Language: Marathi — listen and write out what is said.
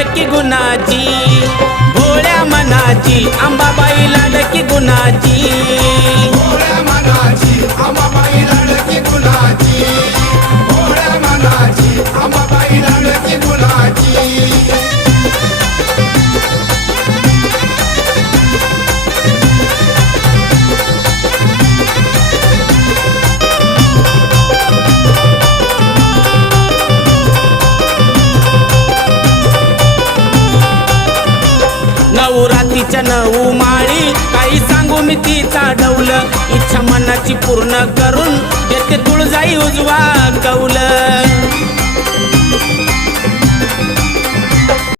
लाडकी गुणाची, भोळ्या मनाची अंबाबाई लाडकी गुणाची, भोळ्या मनाची अंबाबाई लाडकी गुणाची, भोळ्या मनाची अंबाबाई लाडकी गुणाची. नऊ रातीच्या 9 माळी काही सांगू मी तिचा डौल, इच्छा मनाची पूर्ण करून येते तुळजाई उजवा कौल.